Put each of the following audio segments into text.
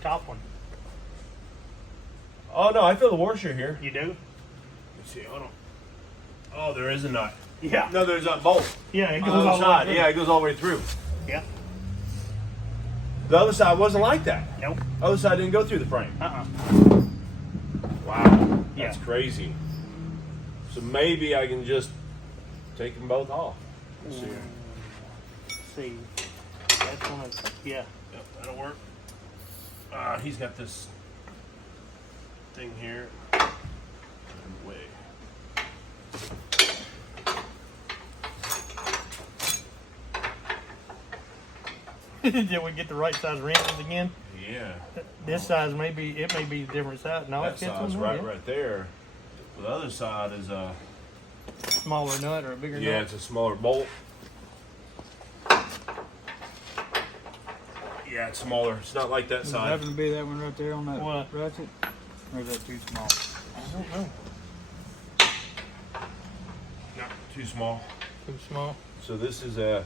Top one. Oh no, I feel the washer here. You do? Let's see, hold on. Oh, there is a nut. Yeah. No, there's a bolt. Yeah, it On goes the all other the way side. through. Yeah, it goes all the way through. Yeah. The other side wasn't like that. Nope. Other side didn't go through the frame. Wow, that's Yeah. crazy. So maybe I can just take them both off. Let's see. Let's see. That's one of the, yeah. Yep, that'll work. He's got this thing here. Way. Did we get the right size wrenches again? Yeah. This size may be, it may be a different size. No, That it fits side's on right there. The other side is Smaller nut or a bigger yeah, nut? it's a smaller bolt. Yeah, it's smaller. It's not like that Does it side. happen to be that one right there on that What? ratchet? Or is that too small? I don't know. No, too small. Too small. So this is an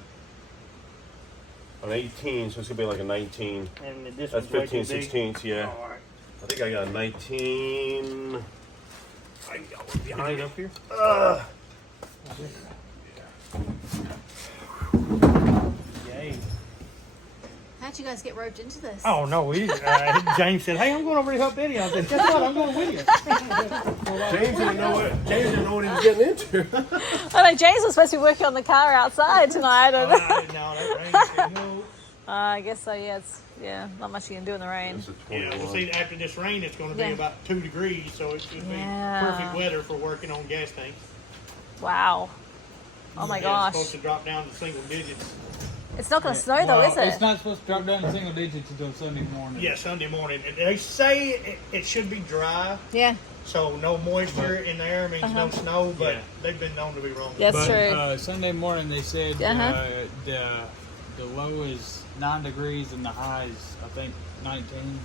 18, so it's gonna be like a 19. And this That's one's way 15 too big. 16ths, yeah. Oh, all right. I think I got a 19. I got one Is behind it it. up here? Yay. How'd you guys get roped into this? Oh no, James said, "Hey, I'm going over to help Eddie." I said, "Guess what? I'm going with you." James didn't know what he was getting into. I know James was supposed to be working on the car outside tonight. Oh, I didn't know that rain. Said, no. I guess so. Yeah, it's not much you can do in the rain. It's a Yeah, well, 21. see, after this rain, it's going to be Yeah. about 2 degrees, so it should be Yeah. perfect weather for working on gas tanks. Wow. Oh my Yeah, gosh. It's supposed to drop down to single digits. It's not going to snow though, is It's it? not supposed to drop down to single digits until Sunday morning. Yeah, Sunday morning. And they say it should be dry, Yeah, so no moisture in the air means no snow, but Yeah. they've been known to be wrong. that's But true. Sunday morning they said Uh-huh. the low is 9 degrees and the high is I think 19.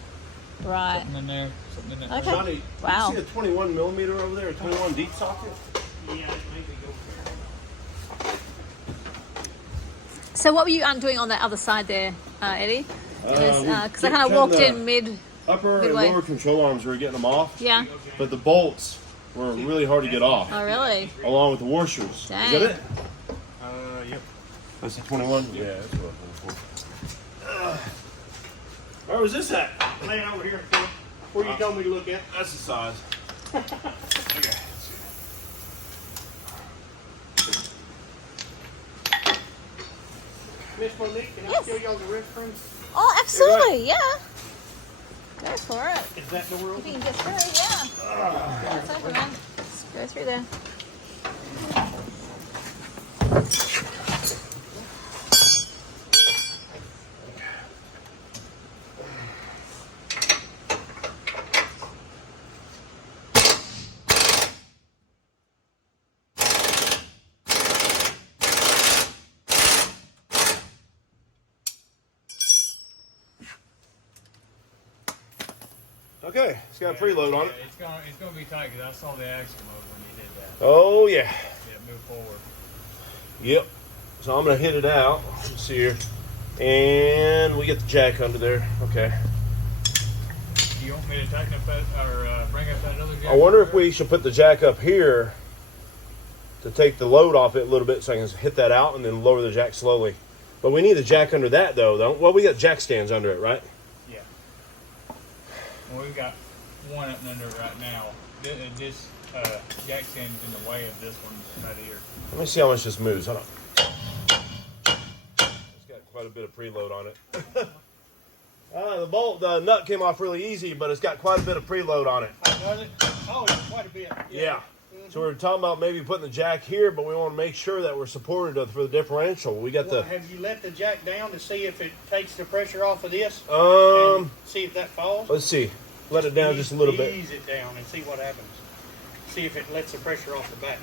Right. Something in there. Something in that. Okay. Johnny, you Wow. see a 21 millimeter over there, a 21 deep socket? Yeah, it may be over So what were you doing on that other side there, Eddie? Because I kind of turned walked the in mid. Upper Midway. and lower control arms were getting them off, Yeah. but the bolts were really hard to get off, Oh really? along with the washers. Dang. Is that it? Yep. That's the 21? Yeah, that's what I was looking for. Where was this at? Laying over here, Phil, where you told me to look at. That's the size. Okay. Miss Monique, can I Yes. show y'all the restroom? Oh, absolutely. Yeah. Go for it. Is that door If open? you can get through, yeah. That's open, man. Just go through there. Okay, it's got a preload on it. Yeah, it's gonna be tight because I saw the action mode when you did that. Oh, yeah. Yeah, move forward. Yep. So I'm going to hit it out. Let's see here. And we get the jack under there. Okay. Do you want me to tighten up that or bring up that other jack? I wonder if we should put the jack up here to take the load off it a little bit so I can hit that out and then lower the jack slowly. But we need the jack under that though. Well, we got jack stands under it, right? Yeah. Well, we've got one up under it right now. This jack stand's in the way of this one right here. Let me see how much this moves. Hold on. It's got quite a bit of preload on it. The nut came off really easy, but it's got quite a bit of preload on it. Does it? Oh, it's quite a bit. Yeah. So we were talking about maybe putting the jack here, but we want to make sure that we're supported for the differential. We got Well, have you let the jack down to see if it takes the pressure off of this? the And see if that falls? let's see. Let it down just a little bit. Ease it down and see what happens. See if it lets the pressure off the back.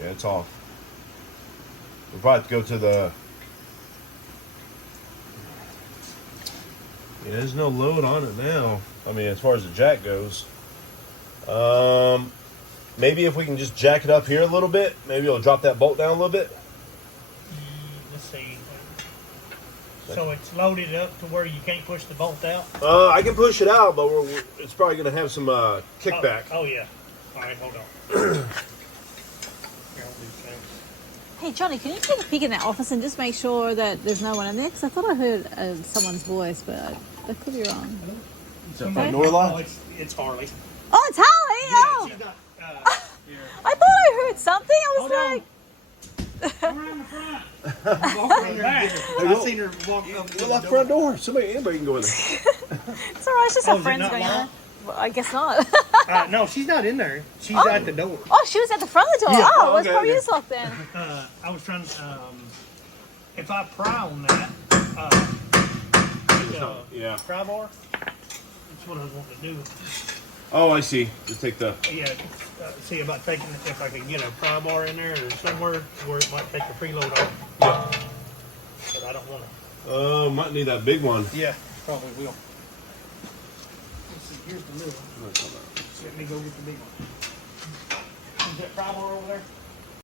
Yeah, it's off. We'll probably have to go to the... Yeah, there's no load on it now. I mean, as far as the jack goes. Maybe if we can just jack it up here a little bit, maybe it'll drop that bolt down a little bit. Let's see. So it's loaded up to where you can't push the bolt out? I can push it out, but it's probably going to have some kickback. Oh, yeah. All right, hold on. Here, I'll do things. Hey, Johnny, can you take a peek in that office and just make sure that there's no one in there? Because I thought I heard someone's voice, but I could be wrong. Somebody- door lock? Oh, it's Harley. Oh, it's Holly! Oh! She's not, here. I thought I heard something. I was Hold on. like... Around the front. Walk around the back. I've seen her walk up to the Lock front door. Anybody can go in there. It's all right. It's just Oh, our is it friends not going on. locked? Well, I guess not. No, she's not in there. She's at the door. Oh, she was at the front of the door. Yeah. Oh, it's Okay, probably okay. is locked then. I was trying to, if I pry on that, Yeah. pry bar, that's what I was wanting to do. Oh, I see. Just take the. Yeah, see about taking, if I could get a pry bar in there or somewhere where it might take the preload off. Yeah. But I don't want to. Might need that big one. Yeah, probably will. Let's see, here's the little one. Let me go get the big one. Is that pry bar over there?